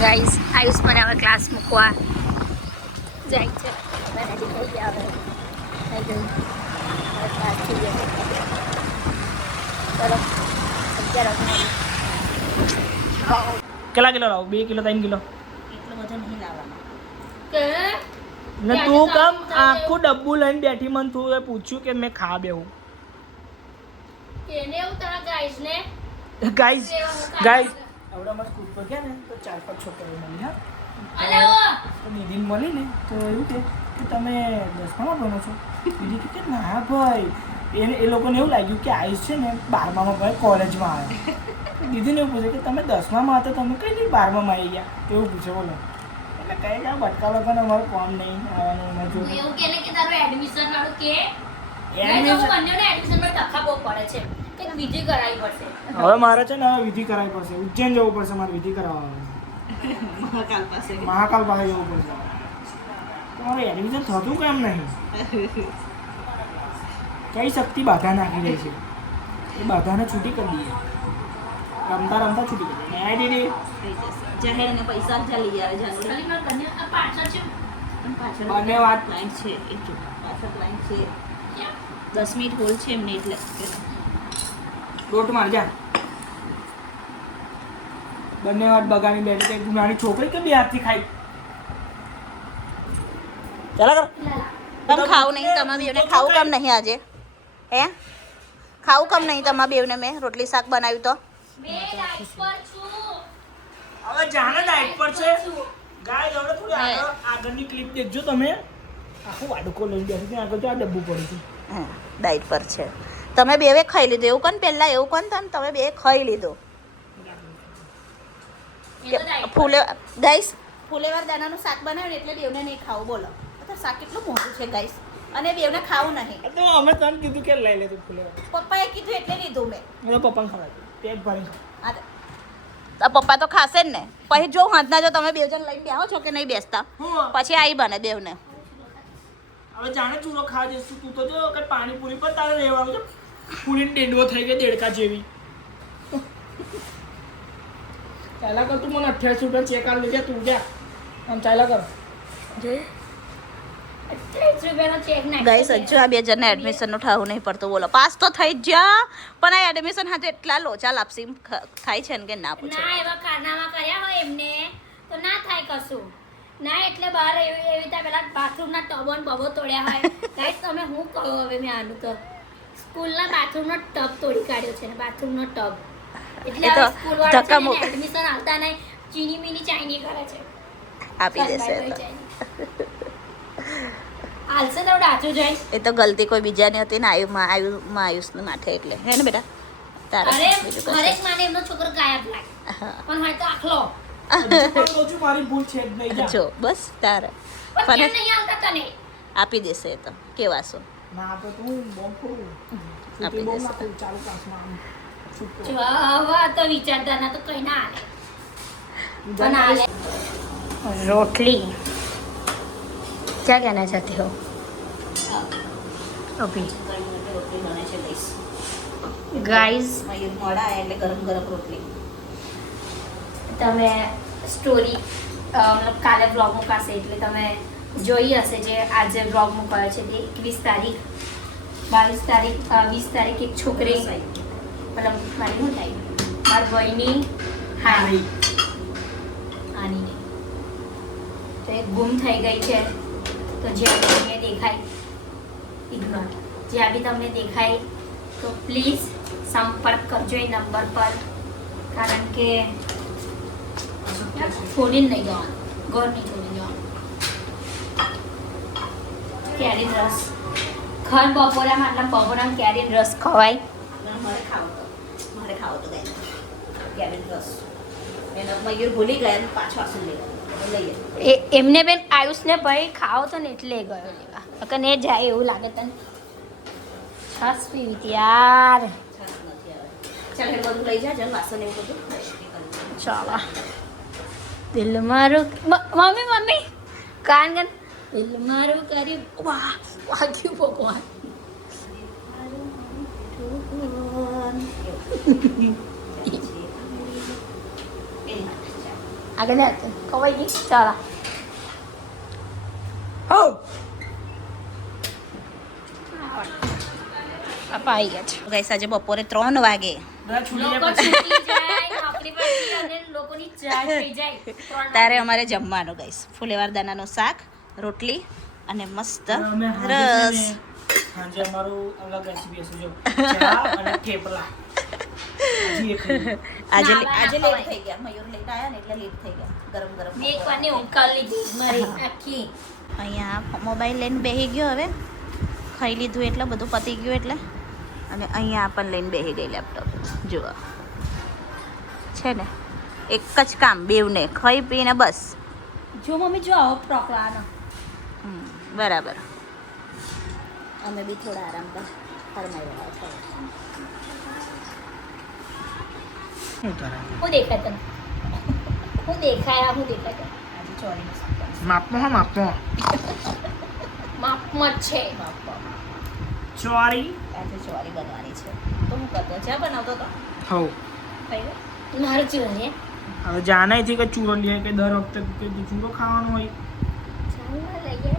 Guys Ayush મને હવે class મૂકવા જાય છે. રેડી થઈ ગયા હવે થઈ ગઈ હવે ક્લાસ થઈ ગયો. ચલો 11 કેટલા કિલો લાવો? 2 કિલો 3 કિલો એટલું બધું નહીં લાવવાનું. ને તું કેમ આખું ડબ્બુ લઈને બેઠી? મને તું પૂછ્યું કે મેં ખા બેવું? ગાઈઝ આવડા મત સ્કૂલ પર ગયા ને તો 4-5 છોકરીઓ મળી. હા તો દીદીને મળી ને તો એવું કે તમે 10માં ભણો છો? દીદી કે ના ભાઈ, એ લોકોને એવું લાગ્યું કે આયુષ છે ને 12માં ભાઈ કોલેજમાં આવે. દીદીને એવું પૂછે કે તમે 10માં હતા, તમે કઈ નહીં 12માં આવી ગયા? એવું પૂછે. બોલો એટલે કઈ કામ ભટકા લોકોને અમારું કામ નહીં આવવાનું. એવું કે કે તારું એડમિશન વાળું કે એડમિશન પર ધક્કા બહુ પડે છે કે વિધિ કરાવી પડશે. હવે મારે છે ને હવે વિધિ કરાવી પડશે. ઉજ્જૈન જવું પડશે મારે વિધિ કરાવવા. મહાકાલ પાસે જવું પડશે. તમારે એડમિશન થતું કેમ નહીં? કઈ શક્તિ બાધા નાખી રહી છે? એ બાધાને છૂટી કરી દઈએ. રમતા રમતા છૂટી કરી દઈએ. ન્યાય દીદી જાહેર અને પૈસા ચાલી આવે બંને વાત ક્લાઇન્ટ છે. એક જો પાછળ ક્લાઇન્ટ છે. 10 મિનિટ હોલ છે એમને એટલે દોટ માર જા. બંને વાત બગાડી બેઠી. એક નાની છોકરી કે બે હાથથી ખાઈ. ચાલા કર. તમે ખાવું નહીં? તમારા બેવને ખાવું કેમ નહીં આજે? હે ખાવું કેમ નહીં તમારા બેવને? મેં રોટલી શાક બનાવ્યું તો હવે જાને ડાયટ પર છે. ગાય હવે થોડી આગળની ક્લિપ દેખજો તમે. આખું વાડકો લઈ બેઠી છે. આગળ તો આ ડબ્બું પડ્યું છે. હા ડાયટ પર છે. તમે બેવે ખાઈ લીધું એવું કોણ? પહેલાં એવું કોણ તમે બે ખાઈ લીધું? ગાઈસ ફુલેવાર દાણાનું શાક બનાવ્યું એટલે બેવને નહીં ખાવું. બોલો તો શાક કેટલું મોટું છે ગાઈસ, અને બેવને ખાવું નહીં. તો અમે તને કીધું કે લઈ લે તું ફુલેવાર. પપ્પાએ કીધું એટલે લીધું મેં. પપ્પાને ખવડાવ્યું. પેટ ભરી. હા પપ્પા તો ખાશે જ ને. પછી જો હાથના જો તમે બે જણ લઈને બેહો છો કે નહીં બેસતા, પછી આવી બને બેવને. હવે જાણે ચૂરો ખાવા જઈશું. તું તો જો કે પાણીપુરી પર તારે રહેવાનું છે. પૂરીને ડેડવો થઈ ગઈ દેડકા જેવી. ચાલા કર તું. મને 28 રૂપિયા ચેક આલ લેજે. તું જા આમ ચાલા કર. ગાઈસ હજુ આ બે જણને એડમિશનનું ઠાવું નહીં પડતું. બોલો પાસ તો થઈ જ જા, પણ આ એડમિશન હાથે એટલા લોચા લાપસી થાય છે ને કે ના પૂછો. ના એવા કારનામા કર્યા હોય એમને તો ના થાય કશું. ના એટલે બહાર એવી રીતે પેલા બાથરૂમના ટબો ને બબો તોડ્યા હોય. ગાઈસ તમે હું કહો હવે મેં આનું તો સ્કૂલના બાથરૂમનો ટબ તોડી કાઢ્યો છે ને બાથરૂમનો ટબ. એટલે સ્કૂલ વાળા એડમિશન આવતા નહીં ચીની મિની ચાઇની કરે છે. આપી દેશે હાલશે તો ડાચું જાય. એ તો ગલતી કોઈ બીજાની હતી ને આયુષને માથે એટલે હે ને બેટા તારે. હરેક માને એમનો છોકરો ગાયબ લાગે પણ હોય તો આખલો. મારી ભૂલ છે જ નહીં. જો બસ તારે પણ કેમ નહીં આવતા તને? આપી દેશે એ તો કેવા શું. ના તો તું બોમ્બ ફોડું. આપી દેશે. ચાલુ ક્લાસમાં જો હવે તો વિચારતા ના તો કઈ ના હાલે. रोटली क्या कहना चाहते हो अभी गाइस? તમે સ્ટોરી મતલબ કાલે બ્લોગ મુકાશે એટલે તમે જોઈ હશે જે આજે બ્લોગ મુકાયો છે તે 21 તારીખ 22 તારીખ 20 તારીખ એક છોકરી મતલબ મારી શું થાય મારી ભાઈની હાની તો એ ગુમ થઈ ગઈ છે. તો જ્યાં બી તમને દેખાય ઇગ્નોર. જ્યાં બી તમને દેખાય તો પ્લીઝ સંપર્ક કરજો એ નંબર પર, કારણ કે છોડીને નહીં જવાનું, ઘર નહીં છોડીને જવાનું. કેરીન રસ ઘર બપોરામાં આટલા બપોરામાં કેરીન રસ ખવાય. મારે ખાવો તો કેરીન રસ એનો મયુર ભૂલી ગયા પાછો આસું લઈએ. એમને બેન આયુષને ભાઈ ખાઓ તો ને એટલે ગયો લેવા કે ને જાય એવું લાગે તને. છાસ પીવી યાર. ચાલ બધું લઈ જા જલ વાસણ એવું બધું. ચાલો દિલ મારું મમ્મી કાન ગન દિલ મારું કરી વાહ વાગ્યું ભગવાન. આગળ જા ખવાઈ ગઈ ચાલો હો આપા આવી ગયા છે ગાઈસ આજે બપોરે 3 વાગે બધા છૂટી લોકો છૂટી જાય નોકરી પર અને લોકોની ચા થઈ જાય ત્યારે અમારે જમવાનું ગાઈસ ફુલેવાર દાનાનું શાક રોટલી અને મસ્ત અમે રસ સાંજે અમારું અલગ રેસીપી હશે જો ચા અને થેપલા હજી એક આજે ના, આજે ના લેટ થઈ ગયા મયુર લેટ આવ્યા ને એટલે લેટ થઈ ગયા ગરમ ગરમ મેં એક વારની ઊંઘ કરી લીધી મારી આખી અહીંયા મોબાઈલ લઈને બેસી ગયો હવે ખાઈ લીધું એટલે બધું પતી ગયું એટલે અને અહીંયા પણ લઈને બેસી ગઈ લેપટોપ જુઓ છે ને એક જ કામ બેવને ખાઈ પીને બસ જો મમ્મી જો આવો પ્રોકલાનો બરાબર અમે બી થોડા આરામ કર ફરમાઈ રહ્યા છો હું તારે હું દેખાય તને હું દેખાય આજે ચોરીનું શાક માપમાં માપમાં જ છે ચોરી આજે ચોરી બનવાની છે તો હું કરતો ચા બનાવતો તો હો ખાઈ લે મારું ચૂર છે હવે જાણે છે કે ચૂરો લે કે દર વખતે કે ચૂરો ખાવાનો હોય ચાલ લઈએ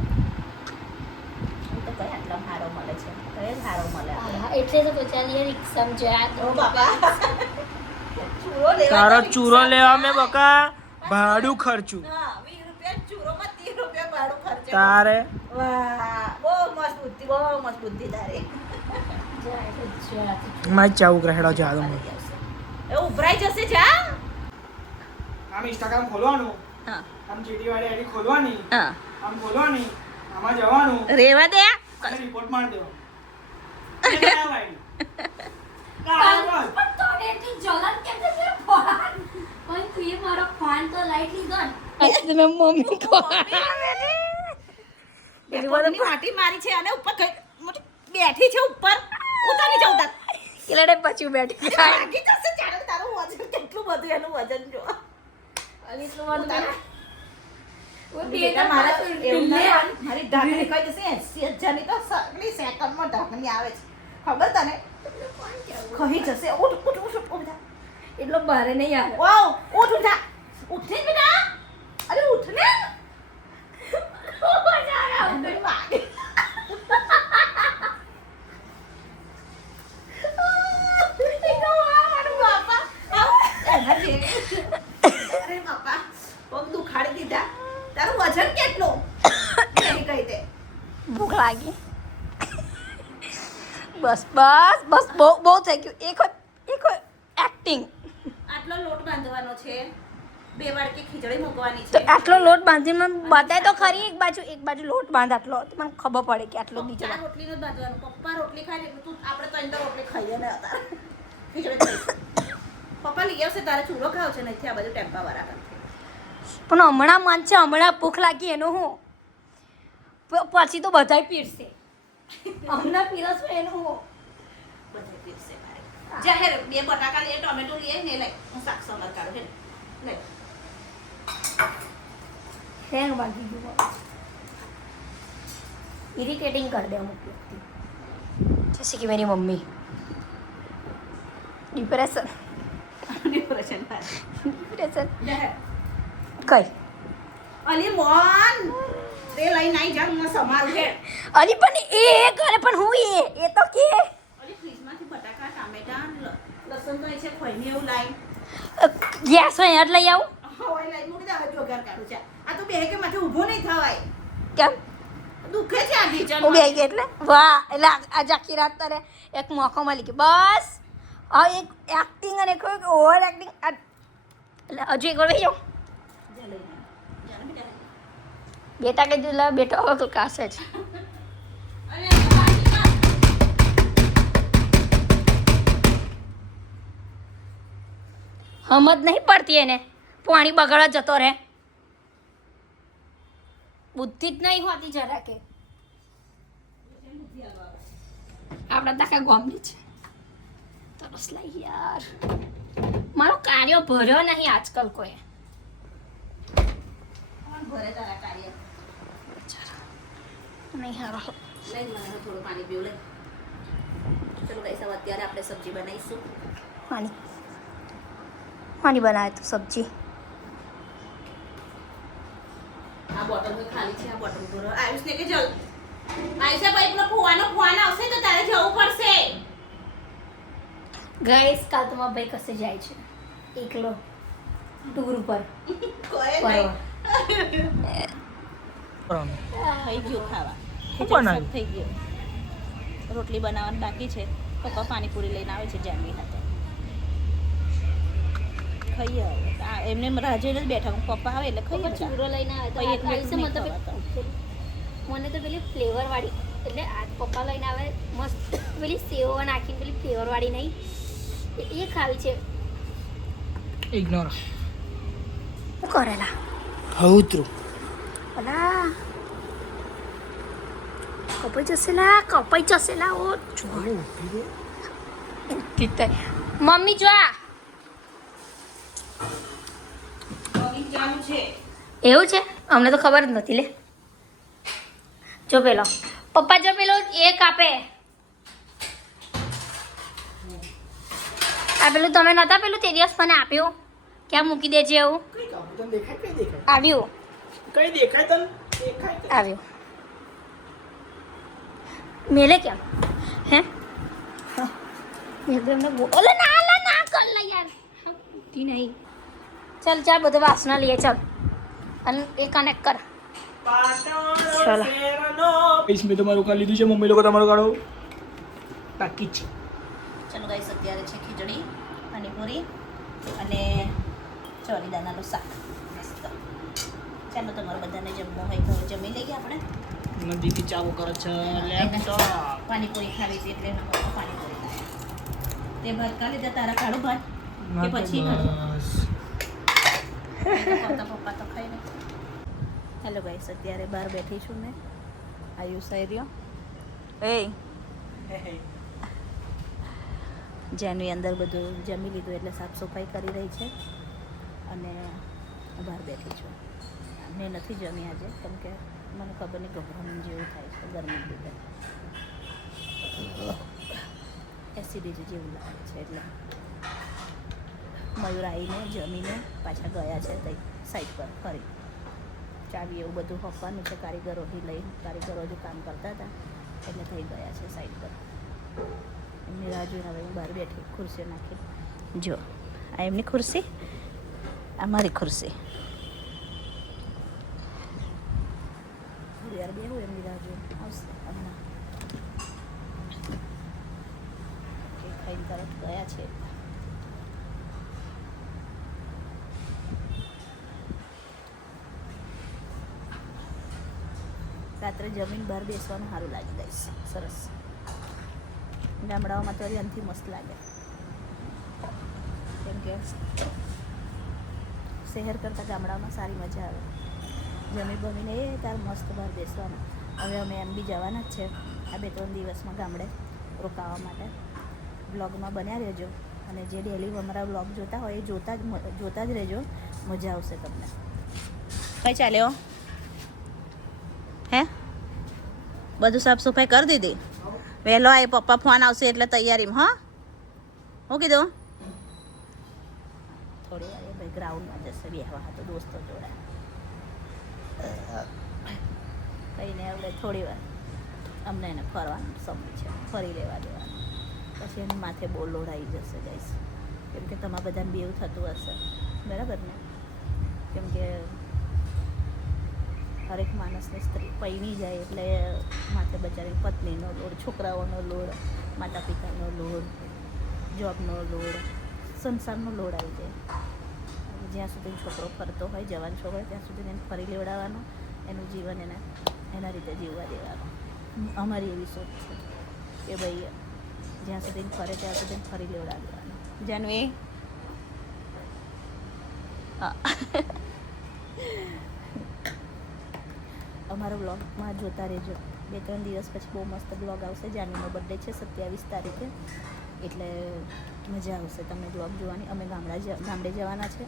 હું તો કઈ આટલા હારો મળે છે કઈ હારો મળે આપણે હા, એટલે તો પચાસ રિક્ષામાં જોયા ઓ બાપા ચૂરો લેવા તારો તો ચૂરો રિક્ષા લેવા મેં બકા ભાડું ખર્ચું હા 20 રૂપિયા ચૂરોમાં 30 રૂપિયા ભાડું ખર્ચે તારે વાહ બહુ મસ્ત બુદ્ધિ તારી મારી ચાવું રહેડો જા દો એ ઉભરાઈ જશે જા આમ ઇન્સ્ટાગ્રામ ખોલવાનું હા આમ જીટી વાળી આઈડી ખોલવાની હા આમ ખોલવાની આમાં જવાનું રેવા દે અને રિપોર્ટ માર દેવાનો એટલે આ વાળી. ના, બસ. પણ તને એટલી જલન કેમ છે તેરો ફોન પણ તું એ મારો ફોન તો લાઈટ લીધો ને તમે મમ્મી કો બેટવાની માટી મારી છે અને ઉપર બેઠી છે ઉપર ઉતારી જાઉં તાર કિલડે પછી બેઠી લાગી જશે ચાલે તારું વજન કેટલું બધું એનું વજન જો અલી તો મને ઉતારા. ઓ બેટા મારા એવું ના મારી ઢાંકણી કહી જશે 80,000 ની તો સગડી સેકન્ડમાં ઢાંકણી આવે છે ખબર તને કહી જશે ઉઠ ઉઠ ઉઠ ઉઠ જા એટલો બારે નહીં આવે વાવ ઉઠ ઉઠ જા ઉઠ ને બેટા અરે ઉઠ ને અંદર વાગે અરે બાપા પગ દુખાડી દીધા તારું વજન કેટલું એની કહી દે ભૂખ લાગી બસ બસ બસ બહુ બહુ થઈ ગયું એક એક્ટિંગ આટલો લોટ બાંધવાનો છે 2 વાડકી ખીચડી મૂકવાની તો છે આટલો લોટ બાંધીને મને બતાય તો ખરી એક બાજુ લોટ બાંધ આટલો તો મને ખબર પડે કે આટલો બીજો પપ્પા રોટલીનું જ બાંધવાનું પપ્પા રોટલી ખાય ને એટલે તું આપણે તો અંદર રોટલી ખાઈએ ને અત્યારે ખીચડી ખાઈશું પપ્પા લઈ આવશે તારે ચૂરો ખાવ છે નથી આ બધું ટેમ્પા વાળા પણ હમણાં મન છે હમણાં ભૂખ લાગી એનું હું પછી તો બધાય પીરશે હમણાં પીરસું એનું હું બધે પીરશે મારે જાહેર 2 બટાકા લે ટોમેટો લે ને લે હું શાક સંભાર કાઢું છે લે હેંગ વાગી ગયું ઇરિટેટિંગ કર દે અમુક વ્યક્તિ જैसे कि मेरी मम्मी डिप्रेशन ડિપ્રેશન થાય डिप्रेशन જાહેર કઈ અલી મોન તે લઈને આવી જા હું સમારું છે અલી પણ એ કરે પણ હું એ તો કે અલી ફ્રીજમાંથી બટાકા ટામેટા લસણ તો છે ખોઈને એવું લાઈ ગેસ હોય એટલે લઈ આવું હોય લાઈ મૂકી દે હવે જોગાર કાઢું છે આ તો બે કે માથે ઊભો નહીં થવાય કેમ દુખે છે આ ઢીચણ હું બે ગઈ એટલે વાહ એટલે આજે આખી રાત તારે એક મોકો મળી કે બસ આ એક એક્ટિંગ અને કોઈ ઓવર એક્ટિંગ એટલે હજુ એક વાર વહી જાઉં બેટા કહી દીધું બેટા હવે તો કાશે જ સમજ નહીં પડતી એને પાણી બગાડવા જતો રહે બુદ્ધિ જ નહીં હોતી જરા કે આપણા તાકા ગોમની છે તરસ લાગી યાર મારો કાર્યો ભર્યો નહીં આજકાલ કોઈ ઘરે તારા કાર્ય નહીં હારો લઈ મને થોડું પાણી પીવું લે ચલો ગાઈસ હવે અત્યારે આપણે સબ્જી બનાવીશું પાણી પાણી બનાવે તો સબ્જી બોટલ તો ખાલી છે, આ બોટલ ભરો. આયુષને કે જલ આયુષે ભાઈ પેલો ફોન આવશે તો તારે જવું પડશે. ગાઈસ કાલ તો મારો ભાઈ કસે જાય છે એકલો ટૂર ઉપર કોઈ ફરવા. થઈ ગયું ખાવા. શું બનાવ્યું? થઈ ગયું. રોટલી બનાવવાની બાકી છે. પપ્પા પાણીપુરી લઈને આવે છે જાનવી હાથે. ખાઈએ હવે. એમને રાહ જોઈને જ બેઠા હું. પપ્પા આવે એટલે ખાઈએ. ચૂરો લઈને આવે તો પછી એક આયુષે મિનિટ મને તો મને તો પેલી ફ્લેવર વાળી એટલે આ પપ્પા લઈને આવે મસ્ત પેલી સેવો નાખીને પેલી ફ્લેવર વાળી નહીં એ ખાવી છે. ઇગ્નોર. શું કરેલા હઉતરું. અલા કપાઈ જશે લા ઓ મમ્મી જો આ એવું છે અમને તો ખબર જ નથી લે. જો પેલો પપ્પા જો પેલો એ કાપે આ પેલું તમે નતા પેલું તે દિવસ મને આપ્યું ક્યાં મૂકી દેજે એવું કઈ કાપું તને દેખાય? કઈ દેખાય? આવ્યું કઈ દેખાય તને? દેખાય તને? આવ્યું મેલે કેમ હે એકદમ ઓલે ના કર લે યાર તી નહીં. ચાલ ચાલ બધું વાસણા લઈએ ચાલ અને એ કનેક્ટ કર. ચાલો. પૈસ મેં તમારું કાઢ લીધું છે, મમ્મી લોકો તમારું કાઢો બાકી જ છે. ચલો ગાઈસ અત્યારે છે ખીચડી પાણીપુરી અને ચોરી દાનાનું શાક મસ્ત. ચાલો તમારે બધાને જમવું હોય તો જમી લઈએ આપણે. નદીથી ચાલુ કરે છે લેપટોપ. પાણીપુરી ખાવી હતી એટલે એના પપ્પા પાણીપુરી ખાય. તે ભાત કાઢી લીધા તારા કાઢું ભાત કે પછી પપ્પા તો ખાઈ નહીં. હેલો ગાઈસ અત્યારે બહાર બેઠી છું મેં. આયુષ રહ્યો એ જેની અંદર બધું જમી લીધું એટલે સાફ સફાઈ કરી રહી છે અને બહાર બેઠી છું. મેં નથી જમી આજે કેમ કે મને ખબર નહીં ગભરામણ જેવું થાય છે ગરમી લીધે એસિડિટી જેવું લાગે છે એટલે મયુર આવીને જમીને પાછા ગયા છે તઈ સાઈડ પર ફરી ચાવી એવું બધું હપવાનું છે કારીગરોથી લઈ કારીગરો જો કામ કરતા હતા એટલે થઈ ગયા છે સાઈડ પર. એમની રાહ જોઈને હવે હું બહાર બેઠી ખુરશીઓ નાખી. જો આ એમની ખુરશી આ મારી ખુરશી. થોડી વાર બેહું એમની રાહ જોઈને આવશે હમણાં. ખાઈને તરત ગયા છે. રાત્રે જમીન બહાર બેસવાનું સારું લાગી જાય છે. સરસ. ગામડાઓમાં તો અંથી મસ્ત લાગે કેમ કે શહેર કરતાં ગામડાઓમાં સારી મજા આવે. જમી બમીને એ તાર મસ્ત બહાર બેસવાનું. હવે અમે એમ બી જવાના જ છે આ 2-3 દિવસમાં ગામડે રોકાવા માટે. બ્લોગમાં બન્યા રહેજો અને જે ડેલી અમારા બ્લોગ જોતા હોય એ જોતા જ રહેજો. મજા આવશે તમને. કઈ ચાલ્યો હે બધું સાફ સફાઈ કરી દીધી. વહેલો આવે પપ્પા ફોન આવશે એટલે તૈયારીમાં. હા હું કીધું થોડી વાર એ ભાઈ ગ્રાઉન્ડમાં જશે બેહવા તો દોસ્તો જોડે કહીને હવે થોડી વાર અમને એને ફરવાનો સમય છે ફરી લેવા દેવાનું. પછી એની માથે બહુ લોડ આવી જશે ગાઈસ કેમ કે તમારા બધાને બેવ થતું હશે બરાબર ને. કેમ કે હરેક માણસને સ્ત્રી પૈણી જાય એટલે માથે બચારી પત્નીનો લોડ, છોકરાઓનો લોડ, માતા પિતાનો લોડ, જોબનો લોડ, સંસારનો લોડ આવી જાય. જ્યાં સુધી છોકરો ફરતો હોય જવાન છોકરો ત્યાં સુધી એને ફરી લેવડાવવાનો. એનું જીવન એના રીતે જીવવા દેવાનું. અમારી એવી સોચ છે કે ભાઈ જ્યાં સુધી ફરે ત્યાં સુધી ફરી લેવડા દેવાનું. જાનવી હા અમારો બ્લોગમાં જોતા રહેજો. 2-3 દિવસ પછી બહુ મસ્ત બ્લોગ આવશે. જાનવીનો બર્થડે છે 27 તારીખે એટલે મજા આવશે તમને બ્લોગ જોવાની. અમે ગામડે જવાના છે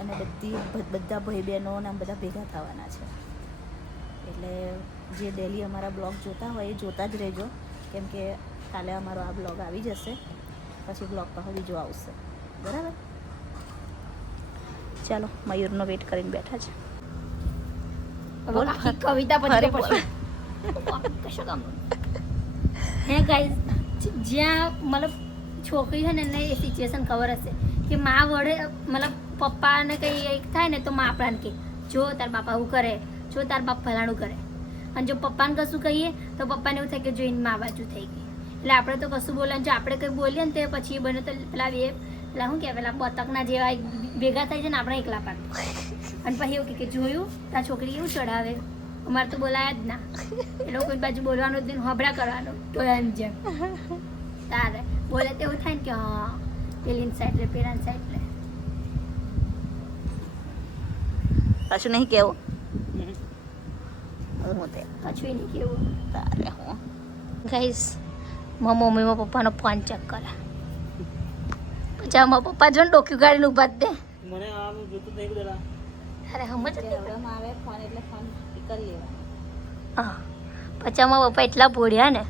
અને બધા ભાઈ બહેનો ને આમ બધા ભેગા થવાના છે એટલે જે ડેલી અમારા બ્લોગ જોતા હોય એ જોતા જ રહેજો કેમ કે કાલે અમારો આ બ્લોગ આવી જશે પછી બ્લોગ પાછો બીજો આવશે બરાબર. ચાલો મયુરનો વેટ કરીને બેઠા છે. બોલ, આખી કવિતા ફરી પછી બોલ. કશું કામ હે ગાઈઝ, જ્યાં મતલબ છોકરી છે ને એને એ સિચ્યુએશન ખબર હશે કે મા વડે મતલબ પપ્પાને કંઈ એક થાય ને તો મા આપણાને કહે જો તાર બાપા આવું કરે, જો તાર બાપ ફલાણું કરે. અને જો પપ્પાને કશું કહીએ તો પપ્પાને એવું થાય કે જો એની મા બાજુ થઈ ગઈ. એટલે આપણે તો કશું બોલે, જો આપણે કંઈ બોલીએ ને તો પછી એ બને તો પેલા શું કહેવાય, પેલા બતકના જેવા ભેગા થઈ જાય ને આપણે એકલા પાડ. અને પછી એવું કે જોયું તાર છોકરી એવું ચડાવે, અમારે તો બોલાયા જ ના. એ લોકો બાજુ બોલવાનો જ નહીં, હબડા કરવાનો તો એમ જેમ તારે બોલે તો એવું થાય ને કે હા પેલી સાઈડ લે પેલા સાઈડ લે. કશું નહીં કેવું હું તે કશું નહીં કેવું. તારે હું ગાઈસ મારા મમ્મીમાં પપ્પાનો ફોન ચેક કરે, પછી મારા પપ્પા જો ને ડોક્યુ ગાડીને ઉભા જ દે. મને આમ જોતું નહીં કરેલા. અરે સમજ જ નહીં. આવડામાં આવે ફોન એટલે ફોન કરી લેવા. હા પછી મારા પપ્પા એટલા ભોળ્યા ને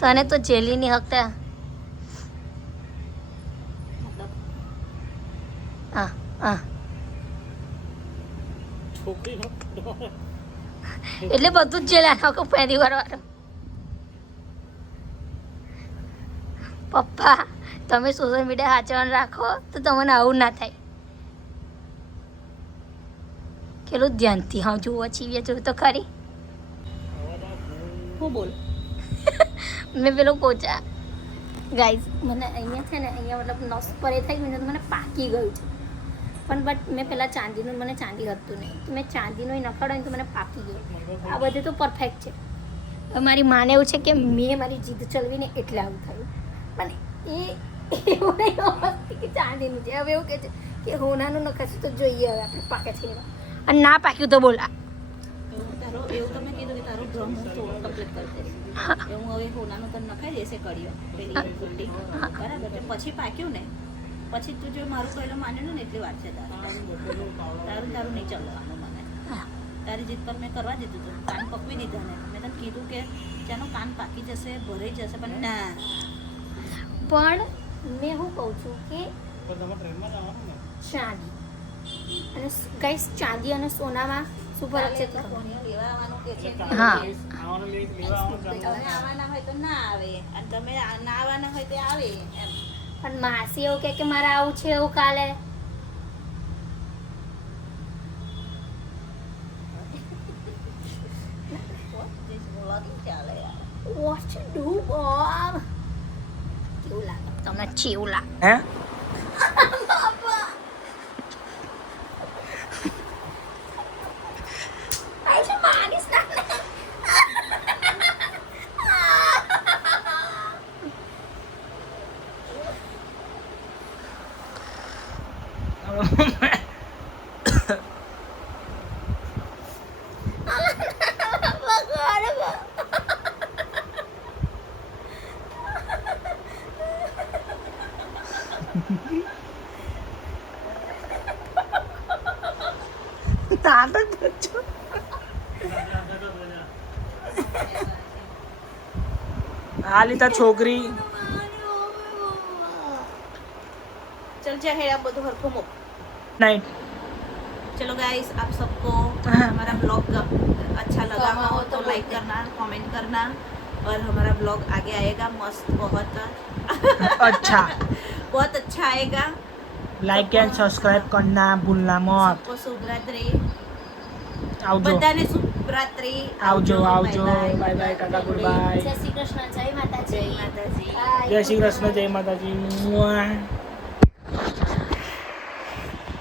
તને તો જેલી ની હકતા. મતલબ હા હા છોકરી એટલે બધું જ જેલા નાખો પહેલી વાર વાળો. પપ્પા તમે સોશિયલ મીડિયા સાચવવાનું રાખો તો તમને આવું ના થાય. કેટલું ધ્યાનથી હા જુઓ છીએ જોયું તો ખરી. હું બોલ મેં પેલો પોચા ગાઈઝ મને અહીંયા છે ને અહીંયા મતલબ નસ પર એ થઈ ગયું છે તો મને પાકી ગયું છે. પણ બટ મેં પહેલાં ચાંદીનું મને ચાંદી હતું નહીં તો મેં ચાંદીનું નખાડો ને તો મને પાકી ગયું. આ બધું તો પરફેક્ટ છે. હવે મારી માને એવું છે કે મેં મારી જીદ ચલવીને એટલે આવું થયું. પણ એ એવું નહીં સમજતી કે ચાંદીનું છે. હવે એવું કહે છે કે હોનાનું નખાશું તો જોઈએ હવે આપણે પાકે છે એમાં. અને ના પાક્યું તો બોલા એવું તમે કીધું કે તારું ભ્રમ હું તો કમ્પ્લીટ કરી દઈશ. હું હવે હોનાનું તને નખાઈ દેશે કડીઓ પેલી ગુટ્ટી બરાબર છે. પછી પાક્યું ને પછી તું જો મારું પહેલું માન્યું ને એટલી વાત છે તારું નહીં ચાલવાનું મને. તારી જીત પર મેં કરવા દીધું હતું, કાન પકવી દીધા ને મેં તને કીધું કે ચાનો કાન પાકી જશે ભરાઈ જશે પણ ના. પણ મેં શું કહું છું કે તમે ટ્રેનમાં જવાનું ને ચાંદી અને ગાઈસ ચાંદી અને સોનામાં શું ફરક છે તો કોણીઓ લેવા આવવાનું કે છે હા. આવવાનું લેવા આવવાનું તમે આવવાના હોય તો ના આવે અને તમે ના આવવાના હોય તો આવે એમ. પણ માસી એવું કે મારે આવું છે એવું કાલે. ચાલે યાર. What you do, Bob? કેવું લાગે તમને? ચેવું લાગે? હે આઈ છે માગીશ ના. આ લીધા છોકરી चल जा है आप બધું હરખું મૂક. નહીં चलो गाइस आप सबको हमारा ब्लॉग अच्छा लगा हो तो लाइक करना, कमेंट करना और हमारा ब्लॉग आगे आएगा मस्त बहुत अच्छा बहुत अच्छा आएगा. लाइक एंड सब्सक्राइब करना भूलना मत. सबको शुभ रात्रि. આવજો બધાને શુભ રાત્રિ. આવજો આવજો bye bye tata good bye. જય શ્રી કૃષ્ણ, જય માતાજી. જય માતાજી. Bye. જય શ્રી કૃષ્ણ જય માતાજી. મુઆ.